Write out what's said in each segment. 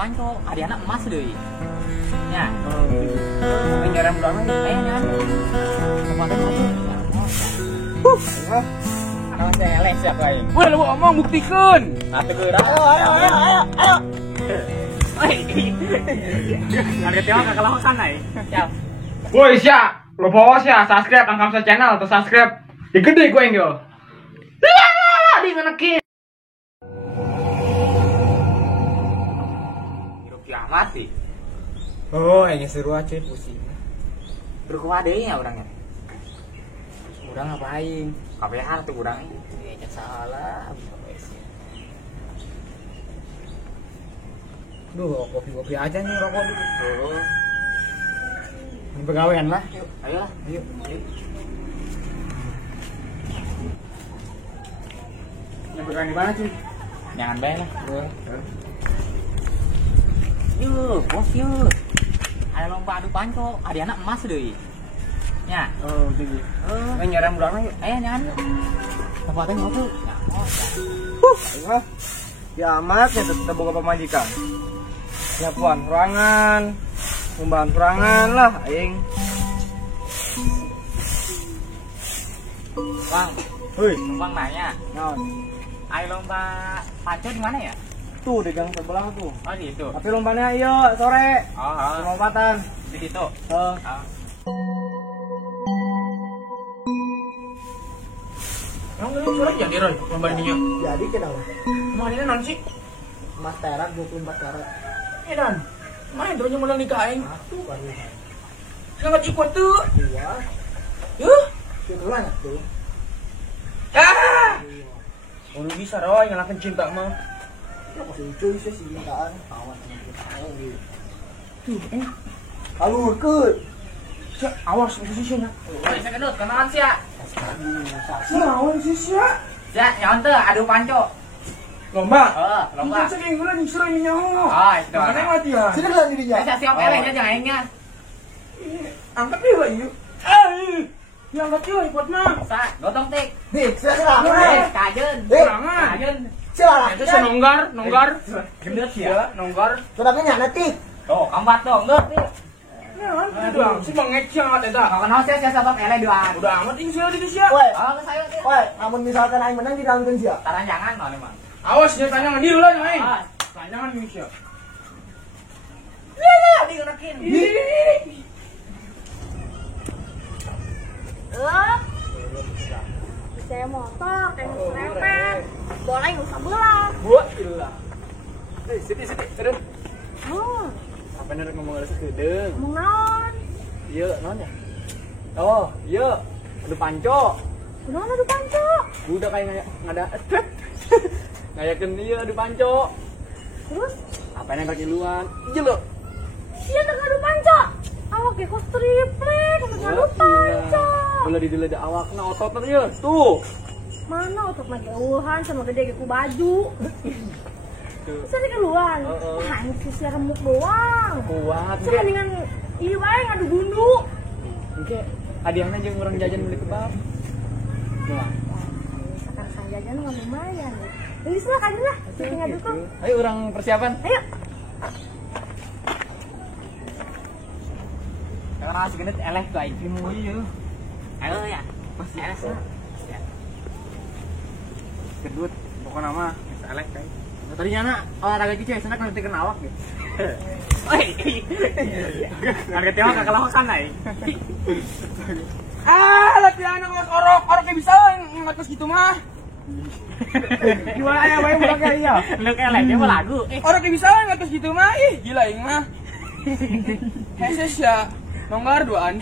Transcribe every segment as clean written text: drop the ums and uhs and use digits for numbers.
panco, ada anak emas deh. Ya. Penjara berapa nih? Ayo jangan. Tempatnya maju. Kalau saya les siapa ini? Wah, lu ngomong buktikan. Atuh geura. Ayo. Harga tewa kakak lawakan ay. Ciao. Woi, Sya, lo bawa Sya, subscribe ang Kamsa channel atau subscribe. Di gede gue enggak. Di ngenekin. Hidup kiamat sih. Oh, ini seru aja pusing. Berkuadanya orangnya. Udah ngapain? KPH tuh kurang. Kayaknya salah. Duh, kopi-kopi aja nih rokok dulu. Tuh. Ini pegawaian lah. Yuk. Ayolah. Ayo. Ini pegawai di mana sih? Jangan bayar lah. Yuk, bos yuk. Ada lomba adu panco, ada anak emas deh. Ya. Oh, gitu. Penjara berapa yuk? Ayo jangan. Tempatnya maju. Ya, Ayo. Kiamat ya tetap buka pemajikan. Nyapuan perangan, pembahan perangan lah, aing. Bang, Hei, Bang nanya. naon? Ayo lomba panco di mana ya? Tuh di gang sebelah tuh. Oh di situ. Tapi lombanya iya sore. Oh, Lompatan. di situ. Oh. Oh. Emang lu surat jadi Ron, lomba ininya. Jadi kenapa? Emang ini non sih? Mas terak 24 karat. Dan main terusnya mulai nikahin. Satu baru. Sangat ikut tuh. Dua. Yuh. Kebetulan tuh. Ah. Oh, lu bisa Roy ngalahin cinta mah. Ya masih lucu sih si cintaan. Awas sama gitu. Tuh, Kalurkeun. Sya, awas masih sih nya. Oh, saya kedut, kenalan sih ya. Naon sih Sya? Ya, nyawan tuh adu panco. Lomba. Lomba. Ini sering ulah sering nyaho. Oh, itu. Makanya mati ya. Sini lah dirinya. Saya siap elengnya jangan aingnya. Angkat dia lah yuk. Ya angkat dia ikut mah. Sa, gotong tik. Dik, silakan. Kajen. Kurangan. Kajen. Silakan. Itu nonggar. Gendut Ya, nonggar. Sudah nyana tik. Tuh, keempat tuh, enggak. Ya, itu doang. Si mengecang eta. Kalau kenal saya siap eleng dua. Udah amat ini sih di Sya. Woi, Oh, ke saya tuh. woi, namun misalkan aing menang di dalam sia. Taran jangan mau emang. Awas dia tanyangan dulu lah main. Ah, Tanyangan ini Sya. di unakin. Saya motor, kayak serempet. Bola yang usah belah. Buat ilah. Sini. Aduh. Oh, Apa nih ngomong ada sekedeng? ngomong naon? Iya, non ya. Oh, iya. Ada panco. Kunaon adu panco? Udah kayak ngada trap. Ngayakeun dia ada panco. Terus, Apa yang kaki luan? Iya lo. iya tak adu panco. Awak ge kos triplek, untuk adu panco. Boleh di awakna otot ya. Tuh. Mana otot lagi uhan sama gede ge ku baju. Tuh. Bisa dikeluar. Heeh. Hanya sisi remuk doang. Kuat. Cuma dengan iya bae ngadu gundu. Oke. Hadiahnya jeung urang jajan beli kebab. Nah. Sekarang jajan nggak lumayan. Ini lah kajian lah. Sini ngadu tuh. Ayo urang persiapan. Ayo. Kenal si gendut eleh tuh aing. Iya. Ayo ya. Pasti eleh. Kedut pokoknya nama elek kan. Tadinya nak olahraga gitu ya, senang nanti kena awak gitu. Oi. Harga tewa kakak lawakan ay. Latihan orok kayak bisa ngatus gitu mah. Gimana ya bae mulai kayak iya. Lu eleh dia mau lagu. Orok kayak bisa ngatus gitu mah. Ih, gila ing mah. Heses ya. Nonggar duaan.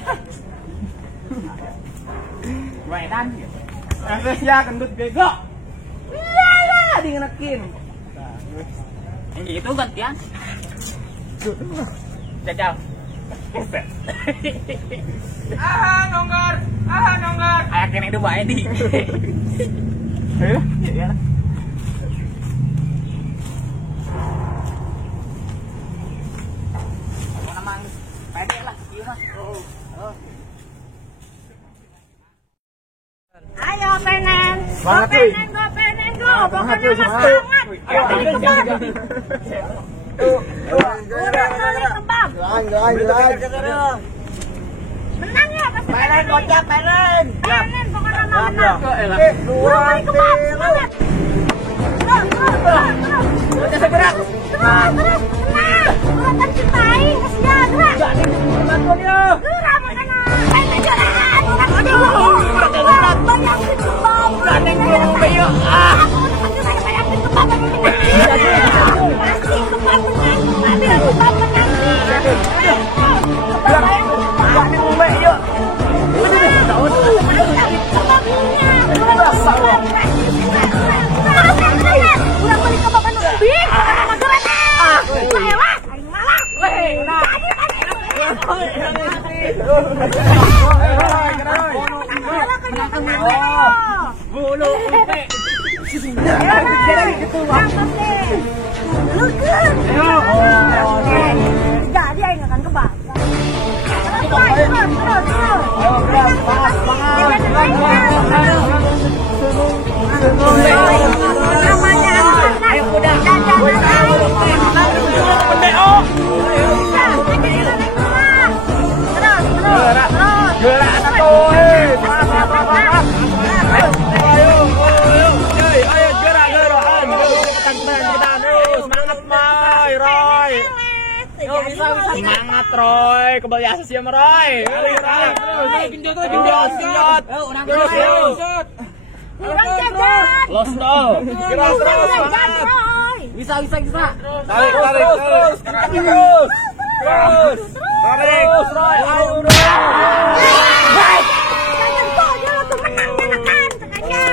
Mainan gitu. Heses ya kendut bego. Iya, di ngenekin. Yang gitu gantian. Jajal. Nonggar. Ayak kene itu bae di. Ayo. Iya lah. Namang pede lah, iya mah. Ayo penen. Semangat, cuy. Go penen go. Semangat, Pokoknya cuy, mas semangat. semangat. Ayo, Ayo, jangan. Kurang kali kebab. Gelang. Menang ya pasti. Pelen kocak, pelen. Pelen pokoknya mau menang. Dua, Kurang kali kebab. Semangat. Terus. Terus. Tenang. Kurang cintai. Kasihan. Gerak. Gerak makanya. Jalan. Banyakin kebab. Banyakin kebab. Banyakin kebab. Pasti kebab menang. Ambil kebab menang. Kurang beli kebaban lebih. Bulu umpe. Jadi aing akan kebab. Semangat Roy, kebal biasa sih sama Roy. Genjot. Kurang jajan. Los dong. Bisa. Tarik. Terus. Tarik. Roy, ayo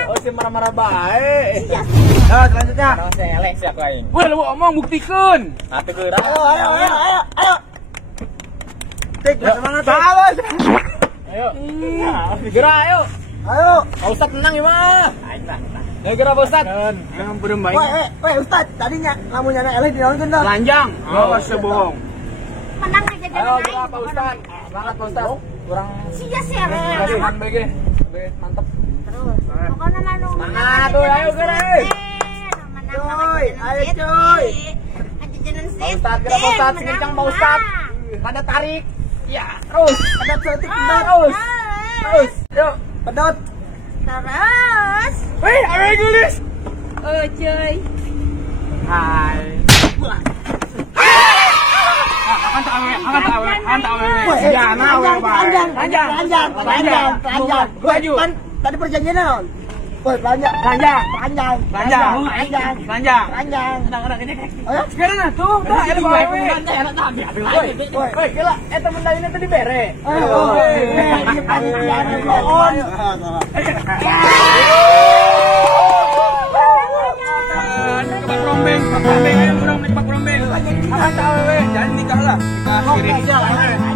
Oh, si marah-marah baik. Selanjutnya. Selek siap aing. Wah, lu omong buktikeun. Atuh geura. Ayo. Tik, semangat. Salah. Ayo. Geura ayo. Ayo. Pak Ustad tenang ya mah. Ayo geura Pak Ustad. Jangan berem baik. Woi, Ustad, tadinya lamunnya anak eleh dinaonkeun dah. Telanjang. Oh, sebohong. Menang aja Ayo jajan geura Pak Ustad. Semangat Pak Ustad. Kurang Sia sih ya. BG. Mantap. Terus. Pokoknya nanu. Semangat tuh, ayo geura. Cuy, ayo cuy. Pak Ustad, geura Pak Ustad, sing kencang Pak Ustad. Pada tarik. Ya, terus. Ada cetik Terus. Yuk. pedot. Terus. Wih, awe gulis. Oh cuy. Hai. Akan tak awe. Jana awe bae. Panjang. Baju. Tadi perjanjiannya non. Woi, panjang. Telanjang. Ayo. Sekarang nah tuh, tah ada bae. Woi, gila, eta mendayana tadi bere. Ayo. Kepak rombeng, ayo kurang cepat rombeng. Akan tak awe, jangan nikah lah. Nikah kirim.